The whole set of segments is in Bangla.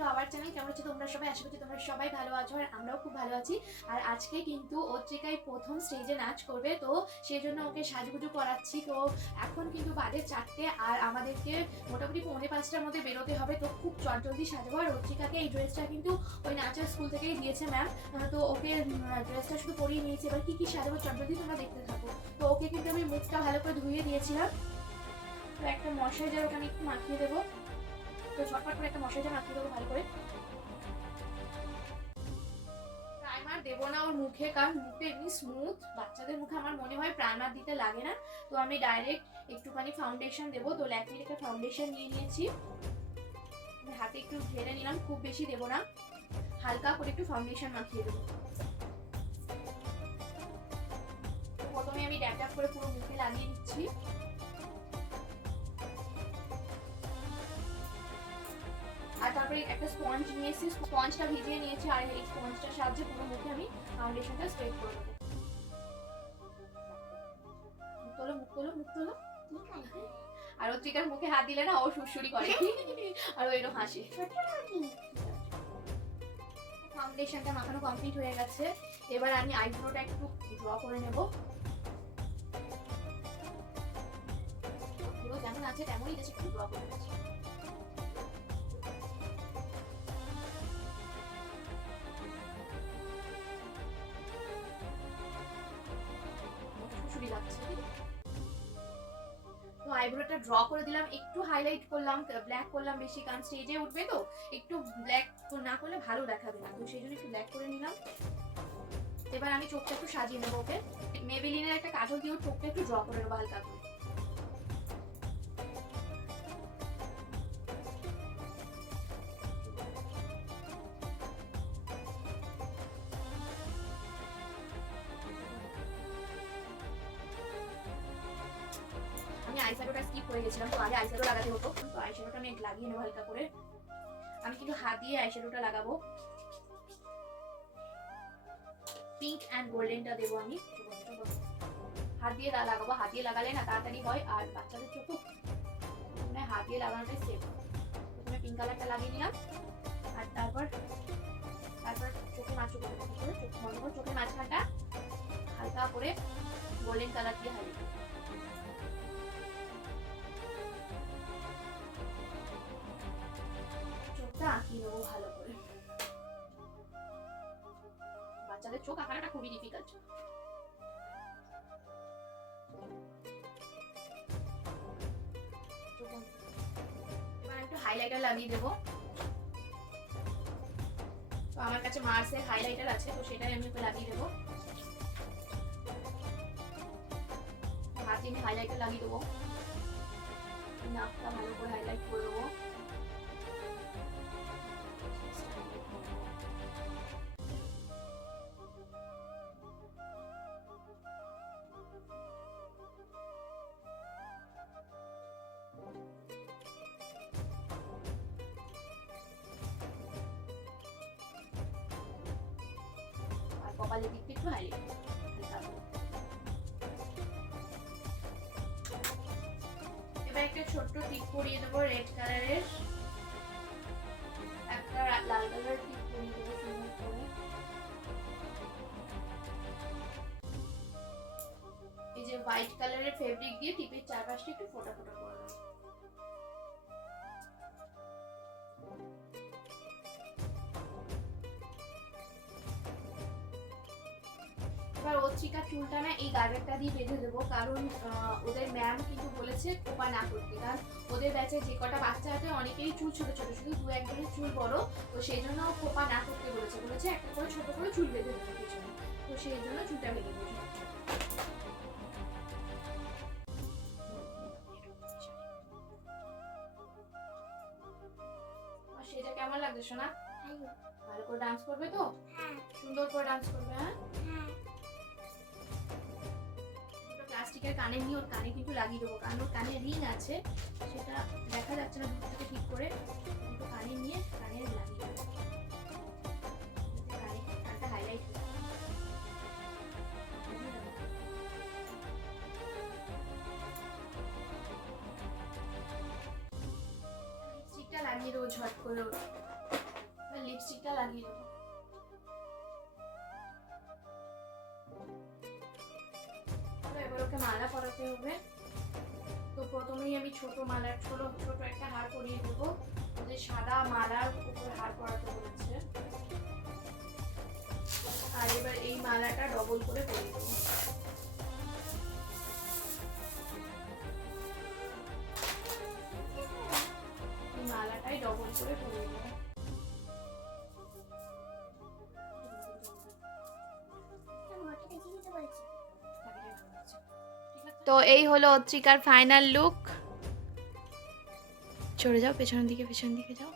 To our channel. কেমন আছো তোমরা সবাই? আশা করছি তোমরা সবাই ভালো আছো আর আমরাও খুব ভালো আছি। আর আজকে কিন্তু অত্রিকায় প্রথম স্টেজে নাচ করবে, তো সেই জন্য ওকে সাজুগুজু করাচ্ছি। তো এখন কিন্তু বাজে 4টে আর আমাদেরকে মোটামুটি 4:45টার মধ্যে বেরোতে হবে। তো খুব চটজলদি সাজাবো। আর অত্রিকাকে এই ড্রেসটা কিন্তু ওই নাচের স্কুল থেকেই দিয়েছে ম্যাম। তো ওকে ড্রেসটা শুধু পরিয়ে নিয়েছে। এবার কি কি সাজাবো চটজলদি তোমরা দেখতে থাকো। তো ওকে কিন্তু আমি মুখটা ভালো করে ধুয়ে দিয়েছিলাম। তো একটা ময়শ্চারাইজার ওকে আমি একটু মাখিয়ে দেবো। তো ঝটপট করে একটা ময়শ্চারাইজার মাখিয়ে দেবো ভালো করে। প্রাইমার দেবো না ওর মুখে, কারণ মুখে এমনি স্মুথ, বাচ্চাদের মুখে আমার মনে হয় প্রাইমার দিতে লাগে না। তো আমি ডাইরেক্ট একটুখানি ফাউন্ডেশন দেবো। তো ল্যাকমির একটা ফাউন্ডেশন নিয়ে নিয়েছি, হাতে একটু ঢেলে নিলাম, খুব বেশি দেবো না, হালকা করে একটু ফাউন্ডেশন মাখিয়ে দেবো। তো প্রথমে আমি ড্যাপ ড্যাপ করে পুরো মুখে লাগিয়ে দিচ্ছি। আর তারপরে একটা স্পঞ্জ নিয়েছি, স্পঞ্জটা ভিজিয়ে নিয়েছি আর এই স্পঞ্জটার সাহায্যে পুরো মুখে আমি ফাউন্ডেশনটা স্প্রেড করে দেবো। মুখ তোলো, মুখ তোলো, মুখ তোলো। আর অত্রিকার মুখে হাত দিলে না ও সুরসুরি করে আর ও এরকম হাসে। ফাউন্ডেশনটা মাখানো কমপ্লিট হয়ে গেছে। এবার আমি আইব্রোটা একটু ড্র করে নেব। পুরো যেমন আছে তেমনই জাস্ট একটু ড্র করে নেব। সুরসুরি লাগছে। তো আইব্রোটা ড্র করে দিলাম, একটু হাইলাইট করলাম, ব্ল্যাক করলাম বেশি, কারণ স্টেজে উঠবে তো একটু ব্ল্যাক না করলে ভালো দেখাবে না, তো সেই জন্য একটু ব্ল্যাক করে নিলাম। এবার আমি চোখটা একটু সাজিয়ে নেবো ওকে। মেবেলিনের একটা কাজল দিয়ে ওর চোখটা একটু ড্র করে নেবো হালকা করে। আমি আইশ্যাডোটা স্কিপ করে গেছিলাম, তো আগে আইশ্যাডো লাগাতে হতো। তো আইশ্যাডোটা আমি লাগিয়ে নেবো হালকা করে। আমি কিন্তু হাত দিয়ে আইশ্যাডোটা লাগাবো, পিঙ্ক অ্যান্ড গোল্ডেনটা দেবো আমি। হাত দিয়ে লাগাবো, হাত দিয়ে লাগালে না তাড়াতাড়ি হয়, আর বাচ্চাদের চোখও মানে হাত দিয়ে লাগানোটাই সেফ। প্রথমে পিঙ্ক কালারটা লাগিয়ে নিলাম আর তারপর চোখে মাছ করে চোখ বন্ধ করে চোখের মাঝখানটা হালকা করে গোল্ডেন কালার দিয়ে হাইলাইট। চোখটা আঁকিয়ে নেবো ভালো করে। বাচ্চাদের চোখ আঁকানোটা খুবই ডিফিকাল্ট। এবার একটু হাইলাইটার লাগিয়ে দেবো। তো আমার কাছে মার্সের হাইলাইটার আছে, তো সেটাই আমি ওকে লাগিয়ে দেবো। হাতে আমি হাইলাইটার লাগিয়ে দেবো, নাকটা ভালো করে হাইলাইট করে দেবো। আর কপালের দিকটা একটু হাইলাইট করবো। এবার একটা ছোট্ট টিপ পরিয়ে দেবো রেড কালারের, একটা লাল কালার টিপ পরিয়ে দেবো সুন্দর করে। এই যে হোয়াইট কালারের ফেব্রিক দিয়ে টিপের চারপাশটা একটু ফোটা ফোটা করে দেবো। এবার অত্রিকার চুলটা না এই গার্ডারটা দিয়ে বেঁধে দেবো, কারণ ওদের ম্যাম কিন্তু বলেছে খোপা না করতে, কারণ ওদের ব্যাচে যে কটা বাচ্চা আছে অনেকেরই চুল ছোট ছোট, শুধু 2-1 চুল বড়, তো সেই জন্য খোপা না করতে বলেছে একটা করে ছোট করে চুল বেঁধে দেবে পিছনে, তো সেই জন্য চুলটা বেঁধে দেবো। আর সেটা কেমন লাগছে শোনা? ভালো করে ডান্স করবে তো? সুন্দর করে ডান্স করবে। হ্যাঁ, প্লাস্টিকের কানে নিয়ে ওর কানে কিন্তু লাগিয়ে দেবো, কারণ ওর কানে রিং আছে, সেটা দেখা যাচ্ছে না দূর থেকে ঠিক করে, কিন্তু কানে নিয়ে কানে লাগিয়ে দেবো, কানটা হাইলাইট হবে। লিপস্টিকটা লাগিয়ে দেবো ঝট করে। লিপস্টিকটা লাগিয়ে দেবো। এবার ওকে মালা পরাতে হবে। তো প্রথমেই আমি ছোট একটা হার পরিয়ে দেবো। যে সাদা মালার উপর হার পরাতে বলেছে। আর এবার এই মালাটা ডবল করে পরিয়ে দেবো। এই মালাটাই ডবল করে পরিয়ে দেবো। তো এই হলো অত্রিকার ফাইনাল লুক। সরে যাও, পেছন দিকে যাও,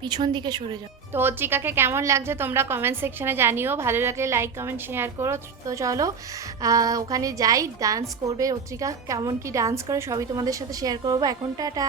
পিছন দিকে সরে যাও। তো অত্রিকাকে কেমন লাগছে তোমরা কমেন্ট সেকশনে জানিও। ভালো লাগলে লাইক কমেন্ট শেয়ার করো। তো চলো ওখানে যাই, ডান্স করবে অত্রিকা। কেমন কি ডান্স করে সবই তোমাদের সাথে শেয়ার করবো। এখন টাটা।